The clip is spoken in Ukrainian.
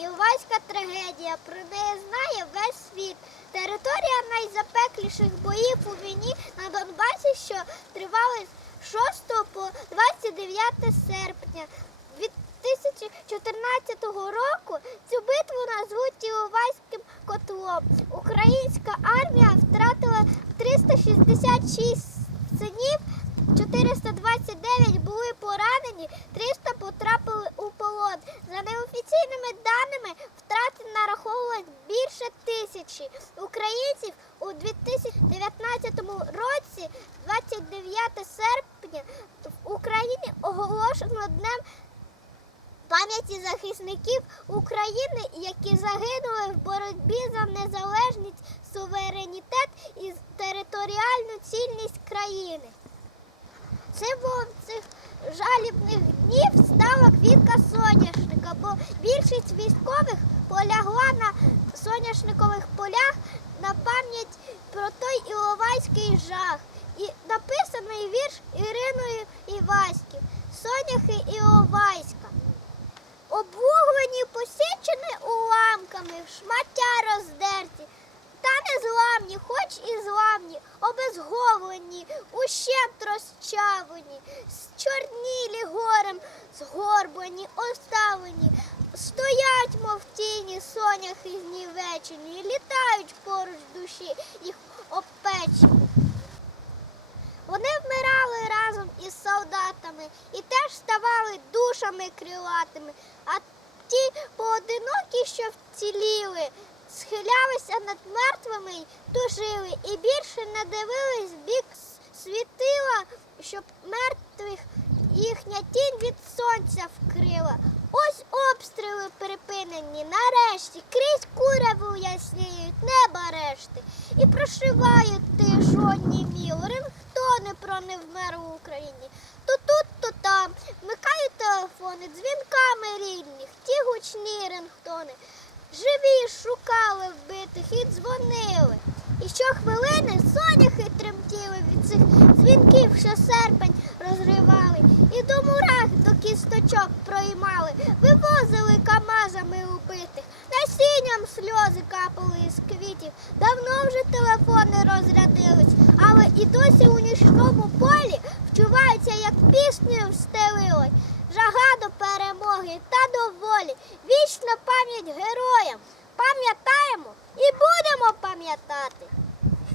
Іловайська трагедія. Про неї знає весь світ. Територія найзапекліших боїв у війні на Донбасі, що тривали з 6 по 29 серпня 2014 року. Цю битву назвуть Іловайським котлом. Українська армія втратила 366 синів, 429 були поранені, 300 тисячі українців у 2019 році, 29 серпня, в Україні оголошено днем пам'яті захисників України, які загинули в боротьбі за незалежність, суверенітет і територіальну цільність країни. Символом цих жалібних днів стала квітка соняшника, бо більшість військових полягла на соняшникових полях на пам'ять про той Іловайський жах. І написаний вірш Іриною Іваськів Соняхи Іловайська. Обвуглені, посічені уламками, шмаття роздерті, та не зламні, хоч і зламні, обезголені, ущент розчавлені, зчорнілі горем, згорблені, оставлені, стоять, мов тіні, соняхи знівечені, літають поруч душі, їх обпечені. Вони вмирали разом із солдатами і теж ставали душами крилатими. А ті поодинокі, що вціліли, схилялися над мертвими й тужили, і більше не дивились бік світила, щоб мертвих їхня тінь від сонця вкрила. Ось обстріли припинені, нарешті, крізь куряву ясніють, неба решти. І прошивають тишу оніміло, рингтони про не вмер в Україні. То тут, то там, вмикають телефони дзвінками рідних, ті гучні рингтони. Живі шукали вбитих і дзвонили. І щохвилини соняхи тремтіли від цих дзвінків, що серпень розривали, і до мурах до кісточок проймали, вивозили камазами убитих, насінням сльози капали із квітів. Давно вже телефони розрядились, але і досі у нічному полі вчуваються, як піснею стелилось. Жага до перемоги та до волі, вічна пам'ять героям. Пам'ятаємо і будемо пам'ятати.